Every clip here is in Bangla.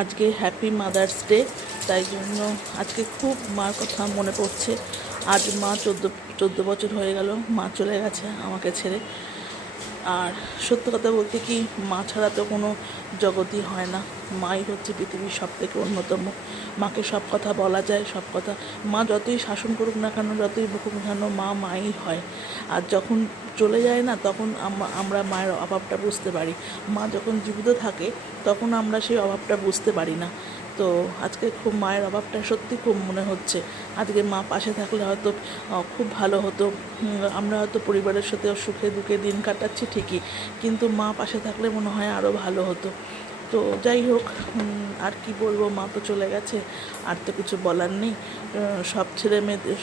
আজকে হ্যাপি মাদার্স ডে, তাই জন্য আজকে খুব মার কথা মনে পড়ছে। আজ মা চোদ্দো বছর হয়ে গেল মা চলে গেছে আমাকে ছেড়ে। আর সত্য কথা বলতে কি, মা ছাড়া তো কোনো জগতই হয় না। মাই হচ্ছে পৃথিবীর সব থেকে অন্যতম। মাকে সব কথা বলা যায়, সব কথা। মা যতই শাসন করুক না কেন, যতই বকুক না কেন, মা মাই হয়। আর যখন চলে যায় না, তখন আমরা মায়ের অভাবটা বুঝতে পারি। মা যখন জীবিত থাকে তখন আমরা সেই অভাবটা বুঝতে পারি না। তো আজকে খুব মায়ের অভাবটা সত্যি খুব মনে হচ্ছে। আজকে মা পাশে থাকলে হয়তো খুব ভালো হতো। আমরা হয়তো পরিবারের সাথে সুখে দুঃখে দিন কাটাচ্ছি ঠিকই, কিন্তু মা পাশে থাকলে মনে হয় আরও ভালো হতো। তো যাই হোক, আর কি বলবো, মা তো চলে গেছে, আর তো কিছু বলার নেই। সব ছেলে মেয়েদের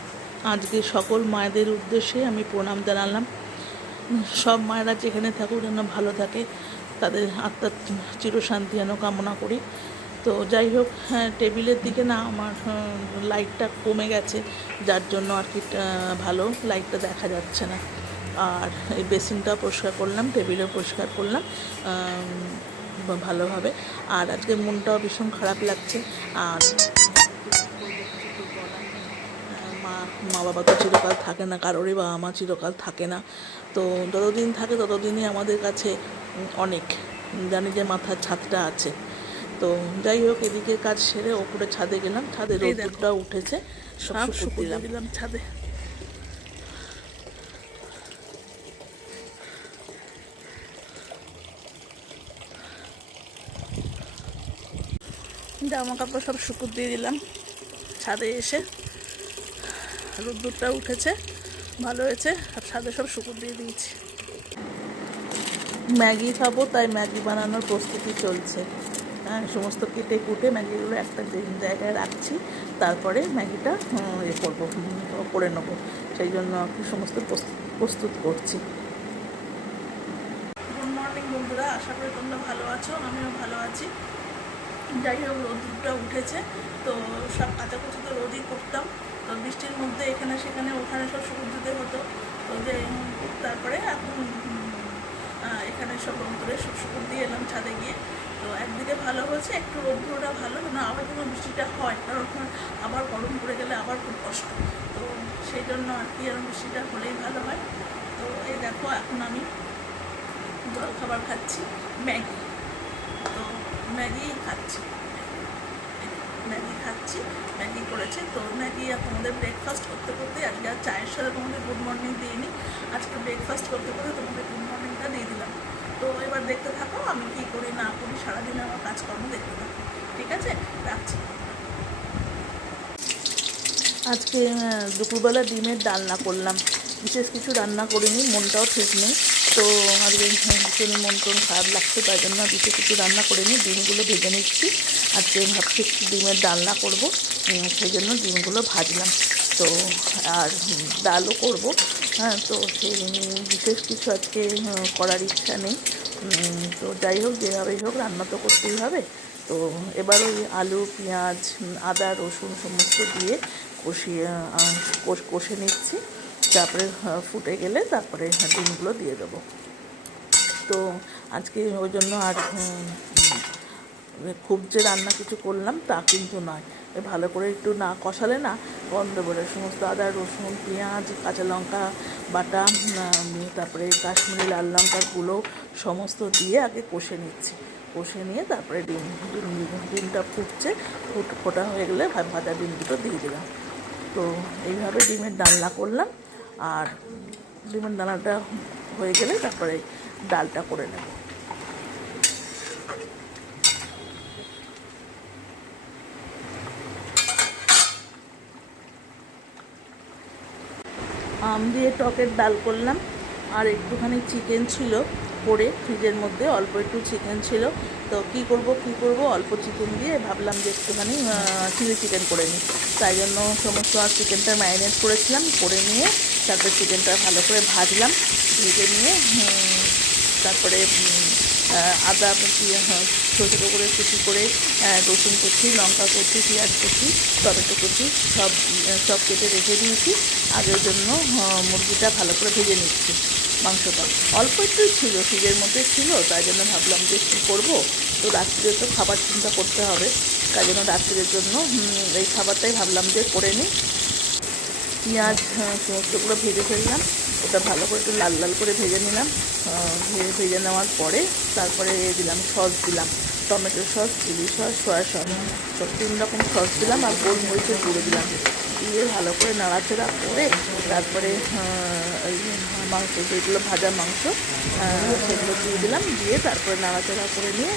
আজকে সকল মায়েদের উদ্দেশ্যে আমি প্রণাম জানালাম। সব মায়েরা যেখানে থাকুক যেন ভালো থাকে, তাদের আত্মার চিরশান্তি যেন কামনা করি। তো যাই হোক, টেবিলের দিকে না আমার লাইটটা কমে গেছে, যার জন্য আর কি ভালো লাইটটা দেখা যাচ্ছে না। আর এই বেসিনটাও পরিষ্কার করলাম, টেবিলও পরিষ্কার করলাম ভালোভাবে। আর আজকে মনটাও ভীষণ খারাপ লাগছে। আর মা বাবা তো চিরকাল থাকে না, কারোরই বাবা মা চিরকাল থাকে না। তো যতদিন থাকে ততদিনই আমাদের কাছে অনেক। জানি যে মাথার ছাদটা আছে। তো যাই হোক, এদিকে কাজ সেরে ওপরে ছাদে গেলাম। ছাদে রোদটা উঠেছে, সব শুকিয়ে দিলাম ছাদে। জামা কাপড় সব শুকুর দিয়ে দিলাম ছাদে এসে। রোদ্দুরটা উঠেছে, ভালো হয়েছে। আর ছাদে সব শুকুর দিয়ে দিয়েছি। ম্যাগি খাবো, তাই ম্যাগি বানানোর প্রস্তুতি চলছে। সমস্ত কেটে কুটে ম্যাগিগুলো একটা জায়গায় রাখছি, তারপরে ম্যাগিটা করে নেবো। সেই জন্য আর কি সমস্ত প্রস্তুত করছি। গুড মর্নিং বন্ধুরা, আশা করি তোমরা ভালো আছো, আমিও ভালো আছি। যাই হোক, রোদটা উঠেছে, তো সব কাচাকুচি তো রোদই করতাম। তো বৃষ্টির মধ্যে এখানে সেখানে ওখানে সব শুকুর দিতে হতো। তো যে তারপরে এখন এখানে সব রোদ্দুরে সব শুকুর দিয়ে এলাম ছাদে গিয়ে। তো একদিকে ভালো হয়েছে, একটু রোদ্দুরটা ভালো না, আবার কোনো বৃষ্টিটা হয়, কারণ আবার গরম পড়ে গেলে আবার খুব কষ্ট। তো সেই জন্য আর কি, আর বৃষ্টিটা হলেই ভালো হয়। তো এই দেখো, এখন আমি জলখাবার খাচ্ছি, ম্যাগি। তো ম্যাগি খাচ্ছি, ম্যাগি করেছে। তো ম্যাগি তোমাদের ব্রেকফাস্ট করতে করতে, আজকে আর চায়ের সাথে তোমাদের গুড মর্নিং দিইনি, আজকে ব্রেকফাস্ট করতে করতে তোমাদের গুড মর্নিংটা দিয়ে দিলাম। তো এবার দেখতে থাকো আমি কী করি না করি, সারাদিনে আমার কাজকর্ম দেখতে থাকো, ঠিক আছে? রাখছি। আজকে দুপুরবেলা ডিমের ডালনা করলাম, বিশেষ কিছু রান্না করিনি, মনটাও ঠিক নেই। তো আজকে ভীষণই মন খারাপ লাগছে, তাই জন্য বিশেষ কিছু রান্না করিনি। ডিমগুলো ভেজে নিচ্ছি। আজকে ভাবছি ডিমের ডালনা করব, সেই জন্য ডিমগুলো ভাজলাম। তো আর ডালও করব। তো সেই বিশেষ কিছু আজকে করার ইচ্ছা নেই। তো যাই হোক, যেভাবেই হোক রান্না তো করতেই হবে। তো এবার ওই আলু, পেঁয়াজ, আদা, রসুন সমস্ত দিয়ে কষে নিচ্ছি। তারপরে ফুটে গেলে তারপরে ডিমগুলো দিয়ে দেবো। তো আজকে ওই জন্য আর খুব যে রান্না কিছু করলাম তা কিন্তু নয়। ভালো করে একটু না কষালে না গন্ধ বেরোয়। সমস্ত আদা, রসুন, পেঁয়াজ, কাঁচা লঙ্কা বাটা, তারপরে কাশ্মীরি লাল লঙ্কার গুঁড়ো সমস্ত দিয়ে আগে কষে নিচ্ছি। কষে নিয়ে তারপরে ডিমটা ফোটা হয়ে গেলে ভাজা ডিম দুটো দিয়ে দিলাম। তো এইভাবে ডিমের ডালনা করলাম। আর ডিমের ডালনাটা হয়ে গেলে তারপরে ডালটা করে নেব। আম দিয়ে টকের ডাল করলাম। আর একটুখানি চিকেন ছিল করে ফ্রিজের মধ্যে, অল্প একটু চিকেন ছিল। তো কী করব অল্প চিকেন দিয়ে ভাবলাম যে একটুখানি চিলি চিকেন করে নিই। তাই জন্য সমস্ত আর চিকেনটা ম্যারিনেট করেছিলাম, করে নিয়ে তারপরে চিকেনটা ভালো করে ভাজলাম। ভেজে নিয়ে তারপরে আদা কুচি, ছোটো ছোটো করে কুচি করে, রসুন কুচি, লঙ্কা কুচি, পেঁয়াজ কুচি, টমেটো কুচি সব সব কেটে রেখে দিয়েছি। আগের জন্য মুরগিটা ভালো করে ভেজে নিচ্ছি। মাংসটা অল্প একটুই ছিল, ফ্রিজের মধ্যে ছিল, তাই জন্য ভাবলাম যে কী করবো, তো রাত্রে তো খাবার চিন্তা করতে হবে, তাই জন্য রাত্রের জন্য এই খাবারটাই ভাবলাম যে করে নিই। পেঁয়াজ সমস্তগুলো ভেজে ফেললাম, ওটা ভালো করে একটু লাল লাল করে ভেজে নিলাম। ভেজে নেওয়ার পরে তারপরে দিলাম সস, দিলাম tomato sauce, chilli sauce, soya sauce, সব 3 রকম সস দিলাম আর গোলমরিচের গুঁড়ো দিলাম। দিয়ে ভালো করে নাড়াচাড়া করে তারপরে ওই মাংস, যেগুলো ভাজা মাংস সেগুলো দিয়ে দিলাম। দিয়ে তারপরে নাড়াচাড়া করে নিয়ে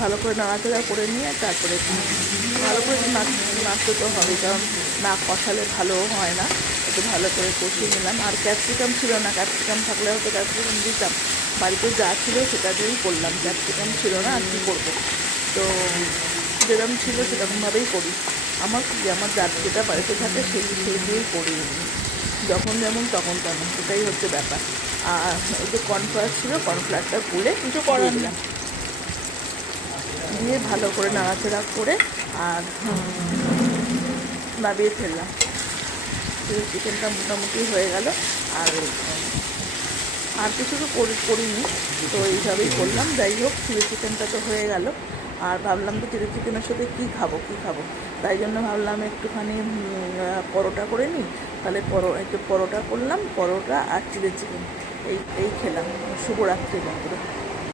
ভালো করে নাড়াচাড়া করে নিয়ে তারপরে ভালো করে নাড়তে তো হবে, কারণ না কষালে ভালো হয় না। একটু ভালো করে কষিয়ে নিলাম। আর ক্যাপসিকাম ছিল না, ক্যাপসিকাম থাকলে হয়তো ক্যাপসিকাম দিতাম, বাড়িতে যা ছিল সেটা দিয়েই করলাম। ক্যাপসিকাম ছিল না, আর কী করবো, তো যেরকম ছিল সেরকমভাবেই করি। আমার যেটা বাড়িতে থাকে সেই দিয়েই করি, যখন যেমন তখন তেমন, সেটাই হচ্ছে ব্যাপার। আর ওই যে কর্নফ্লাওয়ার ছিল, কর্নফ্লাওয়ারটা গুলে কিছু করার না, দিয়ে ভালো করে নাড়াচাড়া করে আর নামিয়ে ফেললাম। চিকেনটা মোটামুটি হয়ে গেল। আর কিছু তো করিনি, তো এইভাবেই করলাম। যাই হোক, চিলি চিকেনটা তো হয়ে গেল। আর ভাবলাম তো চিলি চিকেনের সাথে কী খাবো, তাই জন্য ভাবলাম একটুখানি পরোটা করে নিই। তাহলে একটু পরোটা করলাম, পরোটা আর চিলি চিকেন এই খেলাম শুভরাত্রি বন্ধুরা।